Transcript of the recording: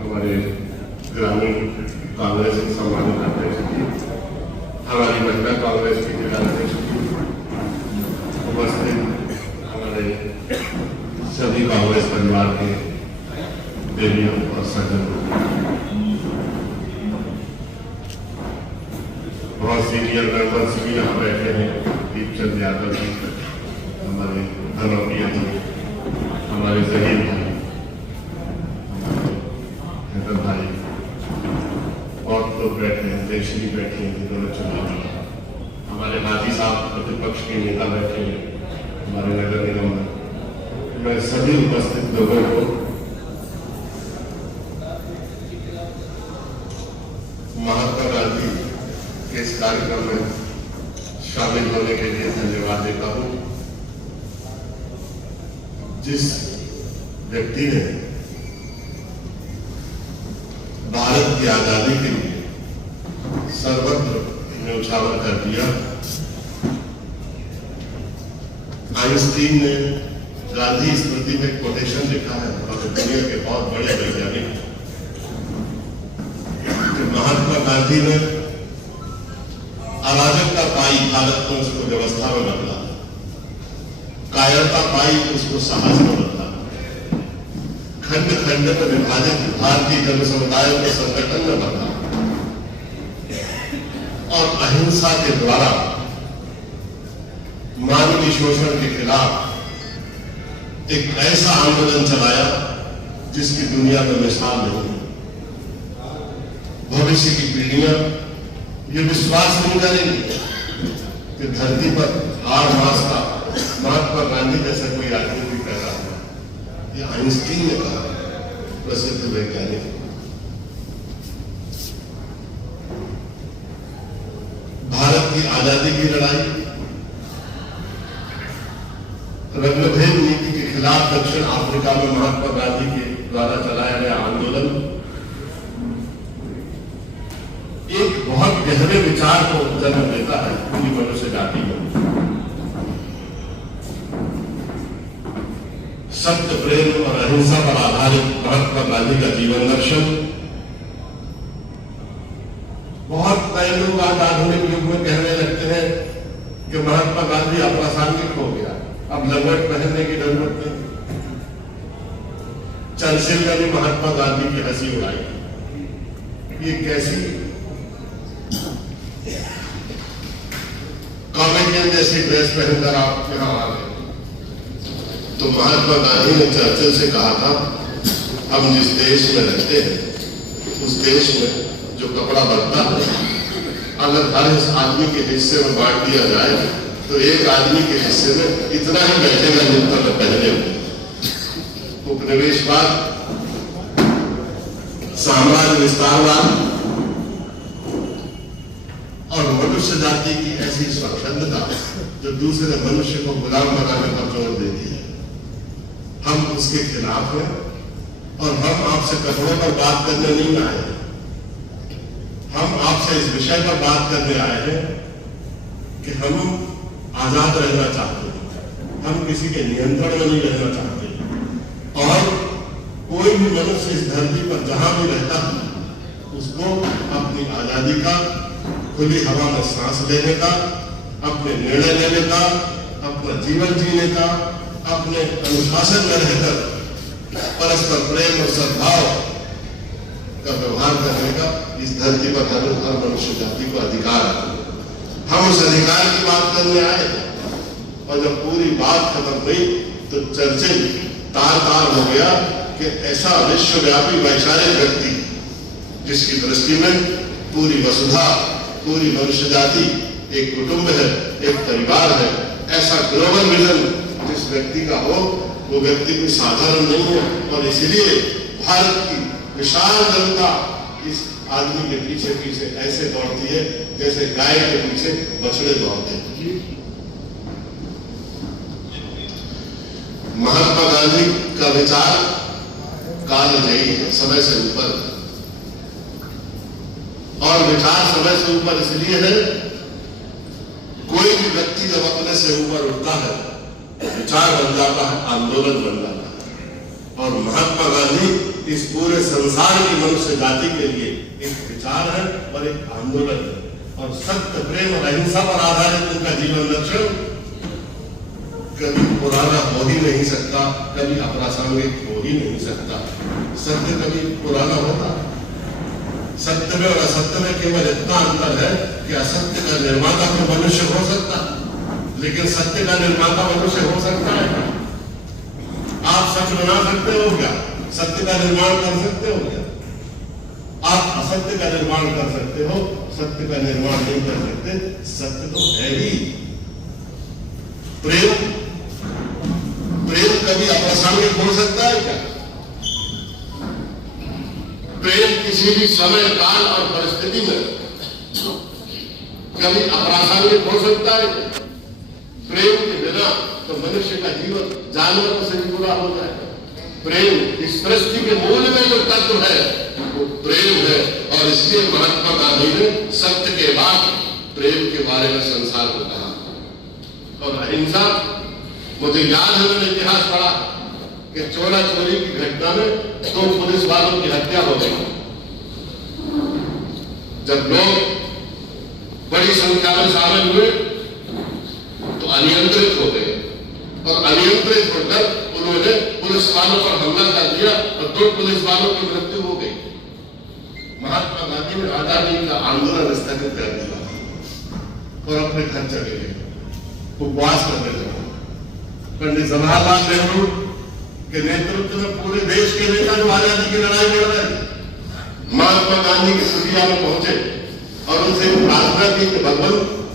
हमारे ग्रामीण कांग्रेस के सम्मानित अध्यक्ष जी, हमारी महिला कांग्रेस की जिला अध्यक्ष जी, उपस्थित हमारे सभी कांग्रेस परिवार के देवियों और सज्जनों, बहुत सीनियर मेंबर्स भी यहाँ बैठे हैं, दीपचंद यादव जी, हमारे धनौपिया जी, हमारे जहीर भाई, भाई, बहुत लोग बैठे हैं, देशरी बैठे हैं, जिन्होंने चुनाव लड़ा, हमारे हाजी साहब प्रतिपक्ष के नेता बैठे हैं, हमारे नगर निगम में, मैं सभी उपस्थित लोगों को महात्मा गांधी के इस कार्यक्रम में शामिल होने के लिए धन्यवाद देता हूं। जिस व्यक्ति ने भारत की आजादी के लिए सर्वत्र न्यौछावर कर दिया, आइंस्टीन ने गांधी स्मृति में कोटेशन लिखा है और दुनिया के बहुत बड़े वैज्ञानिक महात्मा गांधी ने अराजकता पाई, भारत को उसको व्यवस्था में बदला, कायरता पाई, उसको साहस में बदला, खंड खंड में विभाजित भारतीय जन समुदाय के संगठन में बदला और अहिंसा के द्वारा मानवीय शोषण के खिलाफ एक ऐसा आंदोलन चलाया जिसकी दुनिया में मिसाल नहीं है। भविष्य की पीढ़ियां ये विश्वास नहीं करेंगी कि धरती पर 8 मास का महात्मा गांधी जैसा कोई आदमी भी पैदा हुआ। ये आइंस्टीन ने कहा, प्रसिद्ध वैज्ञानिक। भारत की आजादी की लड़ाई, रंगभेद नीति के खिलाफ दक्षिण अफ्रीका में महात्मा गांधी के द्वारा चलाया गया आंदोलन एक बहुत गहरे विचार को जन्म देता है पूरी मनुष्य जाति में। सत्य, प्रेम और अहिंसा पर आधारित महात्मा गांधी का जीवन दर्शन। बहुत नए लोग आज आधुनिक युग में कहने लगते हैं कि महात्मा गांधी अप्रासंगिक हो गया, अब लंगोट पहनने की जरूरत नहीं। चर्चिल ने भी महात्मा गांधी की हंसी उड़ाई। ये कैसी कॉमेडियन जैसी ड्रेस पहनकर आप यहां आ गए? तो महात्मा गांधी ने चर्चिल से कहा था, हम जिस देश में रहते हैं उस देश में जो कपड़ा बनता है अगर हर इस आदमी के हिस्से में बांट दिया जाए तो एक आदमी के हिस्से में इतना ही बैठेगा जितना मैं पहले हूं। उपनिवेशवाद, साम्राज्य विस्तारवाद और मनुष्य जाति की ऐसी स्वच्छंदता जो दूसरे मनुष्य को गुलाम बनाने पर जोर देती है, हम उसके खिलाफ हैं। और हम आपसे कपड़ों पर बात करने नहीं आए हैं, हम आपसे इस विषय पर बात करने आए हैं कि हम आजाद रहना चाहते हैं, हम किसी के नियंत्रण में नहीं रहना चाहते और कोई भी मनुष्य इस धरती पर जहां भी रहता है उसको अपनी आजादी का, खुली हवा में सांस लेने का, अपने निर्णय लेने का, अपना जीवन जीने का, अपने अनुशासन में रहकर परस्पर प्रेम और सद्भाव का व्यवहार करने का इस धरती पर हर मनुष्य जाति को अधिकार है। हम उस अधिकार की बात करने आए और जब पूरी बात खत्म हुई तो चर्चिल तार तार हो गया कि ऐसा विश्वव्यापी वैचारिक व्यक्ति जिसकी दृष्टि में पूरी वसुधा, पूरी मनुष्य जाति एक कुटुंब है, एक परिवार है, ऐसा ग्लोबल विजन जिस व्यक्ति का हो वो व्यक्ति कोई साधारण नहीं है, और इसलिए भारत की विशाल जनता इस आदमी के पीछे पीछे ऐसे दौड़ती है जैसे गाय के पीछे बछड़े दौड़ते हैं। महात्मा गांधी का विचार कालजयी है, समय से ऊपर, और विचार समय से ऊपर इसलिए है, कोई भी व्यक्ति जब अपने से ऊपर उठता है विचार बन जाता है, आंदोलन बन जाता है। और महात्मा गांधी इस पूरे संसार की मनुष्य जाति के लिए एक विचार है और एक आंदोलन है, और सत्य, प्रेम और अहिंसा पर आधारित उनका जीवन लक्ष्य कभी पुराना हो ही नहीं सकता, कभी अप्रासंगिक हो ही नहीं सकता। सत्य कभी पुराना होता? सत्य में और असत्य में केवल इतना अंतर है कि असत्य का निर्माता तो मनुष्य हो सकता, लेकिन सत्य का निर्माता मनुष्य हो सकता है। आप सच बना सकते हो क्या? सत्य का निर्माण कर सकते हो क्या? आप असत्य का निर्माण कर सकते हो, सत्य का निर्माण नहीं कर सकते। सत्य तो है ही। प्रेम कभी अप्रासंगिक हो सकता है क्या? प्रेम किसी भी समय, काल और परिस्थिति में कभी अप्रासंगिक हो सकता है क्या? प्रेम के बिना तो मनुष्य का जीवन जानवरों से भी बुरा हो जाएगा। प्रेम इस सृष्टि के मूल में जो तत्व है वो प्रेम है, और इसलिए महात्मा गांधी ने सत्य के बाद प्रेम के बारे में संसार को कहा। और अहिंसा, मुझे याद है मैंने इतिहास पढ़ा कि चोरा चोरी की घटना में 2 पुलिस वालों की हत्या हो गई। जब लोग बड़ी संख्या में शामिल हुए तो अनियंत्रित हो गए, और अनियंत्रित होकर उन्होंने पुलिस वालों पर हमला कर दिया और 2 पुलिस वालों की मृत्यु हो गई। महात्मा गांधी ने आजादी का आंदोलन स्थगित कर दिया और अपने घर चले गए, उपवास करने लगे। पंडित जवाहरलाल नेहरू के नेतृत्व में पूरे देश के नेता जो आजादी की लड़ाई लड़ रहे थे, महात्मा गांधी की कुटिया में पहुंचे और उनसे प्रार्थना की कि भगवान